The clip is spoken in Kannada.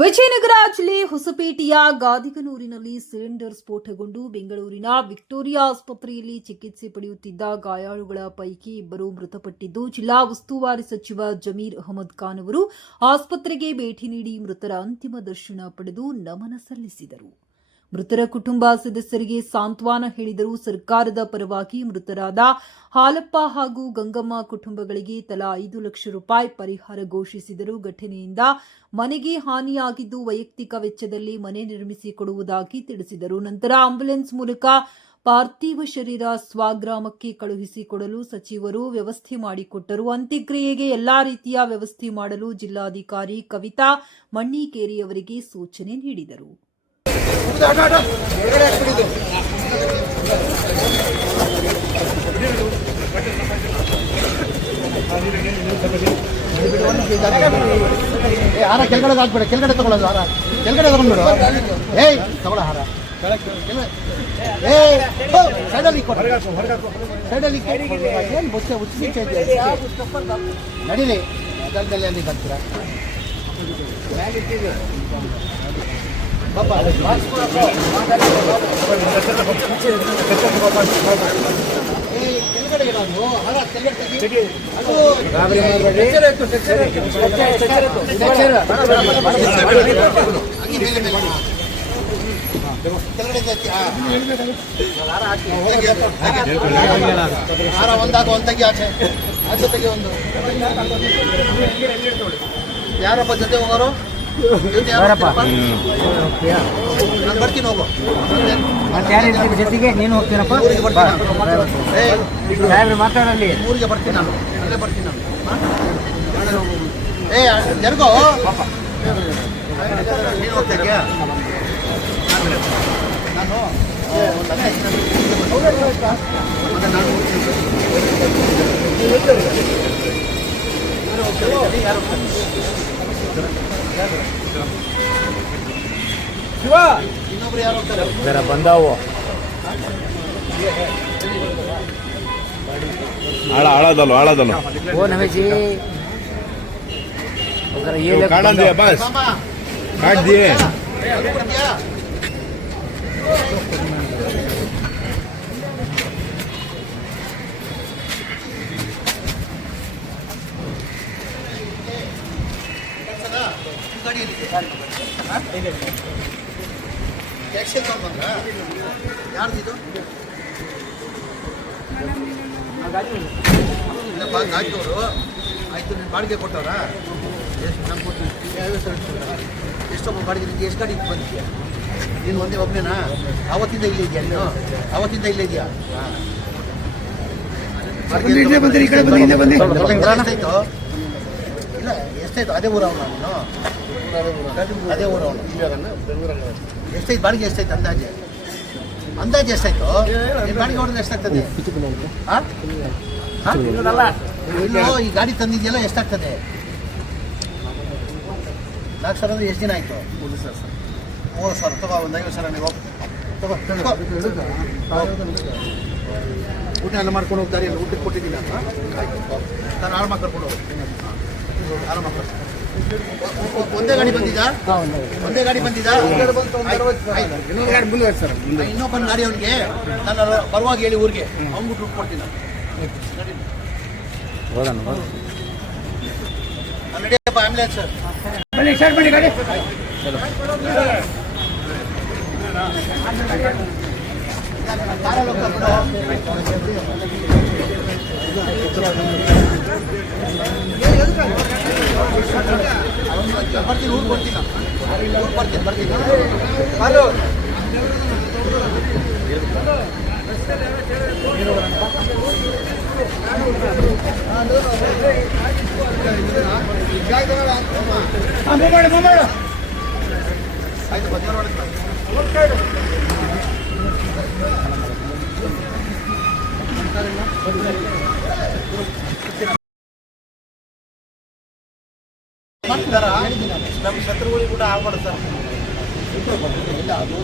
ವಿಜಯನಗರ ಜಿಲ್ಲೆ ಹೊಸಪೇಟೆಯ ಗಾದಿಗನೂರಿನಲ್ಲಿ ಸಿಲಿಂಡರ್ ಸ್ಫೋಟಗೊಂಡು ಬೆಂಗಳೂರಿನ ವಿಕ್ಟೋರಿಯಾ ಆಸ್ಪತ್ರೆಯಲ್ಲಿ ಚಿಕಿತ್ಸೆ ಪಡೆಯುತ್ತಿದ್ದ ಗಾಯಾಳುಗಳ ಪೈಕಿ ಇಬ್ಬರು ಮೃತಪಟ್ಟಿದ್ದು, ಜಿಲ್ಲಾ ಉಸ್ತುವಾರಿ ಸಚಿವ ಜಮೀರ್ ಅಹಮದ್ ಖಾನ್ ಅವರು ಆಸ್ಪತ್ರೆಗೆ ಭೇಟಿ ನೀಡಿ ಮೃತರ ಅಂತಿಮ ದರ್ಶನ ಪಡೆದು ನಮನ ಸಲ್ಲಿಸಿದರು. ಮೃತರ ಕುಟುಂಬ ಸದಸ್ಯರಿಗೆ ಸಾಂತ್ವನ ಹೇಳಿದರು ಸರ್ಕಾರದ ಪರವಾಗಿ ಮೃತರಾದ ಹಾಲಪ್ಪ ಹಾಗೂ ಗಂಗಮ್ಮ ಕುಟುಂಬಗಳಿಗೆ ತಲಾ ಐದು ಲಕ್ಷ ರೂಪಾಯಿ ಪರಿಹಾರ ಘೋಷಿಸಿದರು ಘಟನೆಯಿಂದ ಮನೆಗೆ ಹಾನಿಯಾಗಿದ್ದು ವೈಯಕ್ತಿಕ ವೆಚ್ಚದಲ್ಲಿ ಮನೆ ನಿರ್ಮಿಸಿಕೊಡುವುದಾಗಿ ತಿಳಿಸಿದರು. ನಂತರ ಆಂಬ್ಯುಲೆನ್ಸ್ ಮೂಲಕ ಪಾರ್ಥಿವ ಶರೀರ ಸ್ವಗ್ರಾಮಕ್ಕೆ ಕಳುಹಿಸಿಕೊಡಲು ಸಚಿವರು ವ್ಯವಸ್ಥೆ ಮಾಡಿಕೊಟ್ಟರು. ಅಂತ್ಯಕ್ರಿಯೆಗೆ ಎಲ್ಲಾ ರೀತಿಯ ವ್ಯವಸ್ಥೆ ಮಾಡಲು ಜಿಲ್ಲಾಧಿಕಾರಿ ಕವಿತಾ ಮಣ್ಣಿಕೇರಿಯವರಿಗೆ ಸೂಚನೆ ನೀಡಿದರು. ಹಾರ ಕೆಳಗಡೆ ಹಾಕ್ಬೇಡ ಕೆಳಗಡೆ ತಗೊಳ್ಳೋದು ಹಾರ. ಕೆಳಗಡೆ ತಗೊಂಡ್ಬಿಡು ಏಯ್ ತಗೊಳ್ಳೋ ಹಾರ. ಹೋ, ಸೈಡಲ್ಲಿ ಬೊಚ್ಚೆ ಉಚ್ಚಿ ನಡೀಲಿ ಅದಲ್ದಲ್ಲಿ ಅಲ್ಲಿ ಬರ್ತೀರಾ ಹಾರ ಒಂದಾಗ ಒಂದು ತೆಗಿ ಆಚೆ ಆಚೆ ತೆಗಿ ಒಂದು ಯಾರಪ್ಪ ಜೊತೆ ಹೋಗೋರು? ಬರ್ತೀನಿ ಹೋಗು. ಮತ್ತೆ ಜೊತೆಗೆ ನೀನು ಹೋಗ್ತೀನಪ್ಪ ಸಾಹೇಬ್ರು ಮಾತಾಡಲ್ಲಿ. ಊರಿಗೆ ಬರ್ತೀನಿ ನಾನು. ಅಲ್ಲೇ ಬರ್ತೀನಿ ನಾನು. ಏ ಜರ್ಗೋ. ನೀನು ಹೋಗ್ತಾ ಇದೆಯಾ ನಾನು ನಾನು ಹೋಗ್ತೀನಿ. ಯಾರು ಹೋಗ್ತಾರೆ? ಇನ್ನೊಬ್ರು ಯಾರು ಹೋಗ್ತಾರೆ ಜರ ಬಂದಾವು ಆಳ ಆಳದಲ್ಲ ಆಳದಲ್ಲ ಓ ನಮೇಶಿ ಕಾಣಂದಿಯ ಬಸ್? ಕಾಡ್ದಿಯೇ ಟ್ಯಾಕ್ಸಿ ತಗೊಂಡ್ಬಂದ್ರಾ? ಯಾರ್ದಿದು ಇಲ್ಲಪ್ಪ ಗಾಡಿಯವರು ಆಯ್ತು ನೀನು ಬಾಡಿಗೆ ಕೊಟ್ಟವ್ರ? ಎಷ್ಟು ನಮ್ಗೆ ಕೊಟ್ಟು ಎಷ್ಟೊಬ್ಬ ಬಾಡಿಗೆ ನಿಂಗೆ? ಎಷ್ಟು ಗಾಡಿ ಬಂದಿದ್ಯಾ? ನೀನು ಒಂದೇ ಒಬ್ಬನೇನಾ ಅವತ್ತಿಂದ ಇಲ್ಲೇ ಇದೆಯಾ ನೀನು? ಅವತ್ತಿಂದ ಇಲ್ಲೇ ಇದೆಯಾ? ಎಷ್ಟಾಯ್ತು ಇಲ್ಲ ಎಷ್ಟಾಯ್ತು ಅದೇ ಊರವನು ಅವನು ಅದೇ ಊರವನು. ಎಷ್ಟಾಯ್ತು ಬಾಡಿಗೆ ಎಷ್ಟೈತೆ ಅಂದಾಜೆ? ಅಂದಾಜು ಎಷ್ಟಾಯ್ತು? ಬಾಡಿಗೆ ಹೊಡೆದ್ರೆ ಎಷ್ಟಾಗ್ತದೆ? ಇಲ್ಲೋ ಈ ಗಾಡಿ ತಂದಿದ್ಯಲ್ಲ ಎಷ್ಟಾಗ್ತದೆ? ನಾಲ್ಕು ಸಾವಿರ ಅಂದ್ರೆ ಎಷ್ಟು ದಿನ ಆಯ್ತು? ಮೂರು ಸಾವಿರ ತಗೋ ಒಂದು ಐವತ್ತು ಸಾವಿರ ನೀವು. ತಗೋ. ಊಟ ಎಲ್ಲ ಮಾಡ್ಕೊಂಡು ಹೋಗ್ತಾರೆ ಊಟಕ್ಕೆ ಕೊಟ್ಟಿದ್ದೀನಿ ನಾನು ಆರಾಮಾಗಿ ಕರ್ಕೊಂಡು ಹೋಗ್ತೀನಿ. ಆರಾಮಾಗಿ ಕರ್ಕೊಂಡು ಹೋಗು. ಒ- ಒ- ಒಂದೇ ಗಾಡಿ ಬಂದಿದ್ದಾ ಒಂದೇ ಗಾಡಿ ಬಂದಿದ್ದಾ ಆಯ್ತು. ಇನ್ನೊಬ್ಬನ ಗಾಡಿ ಅವನಿಗೆ ನಾನು ಅಲ್ಲ ಬರುವಾಗ ಹೇಳಿ ಊರಿಗೆ ಅವ್ನಿಗೆ ದುಡ್ಡು ಕೊಡ್ತೀನಿ ನಾನು. ಹೋಗೋಣ ನಾನು ನಡಿಯಪ್ಪ ಆಂಬ್ಯುಲೆನ್ಸ್ ಕಾರಲ್ಲಿ ಹೋಗ್ತಾ ಬರ್ತೀನಿ ಊರು ಬರ್ತೀನಿ. ಊರು ಬರ್ತೀನಿ ಬರ್ತೀನಿ. ಹಲೋ. ಆಯ್ತು. ಮಾಡ್ತಿದ್ದಾರಾ ನಮ್ಮ ಶತ್ರುಗಳಿಗೆ ಕೂಡ ಆಗ್ಬಾರ್ದು ಸರ್. ಇಲ್ಲ ಅದು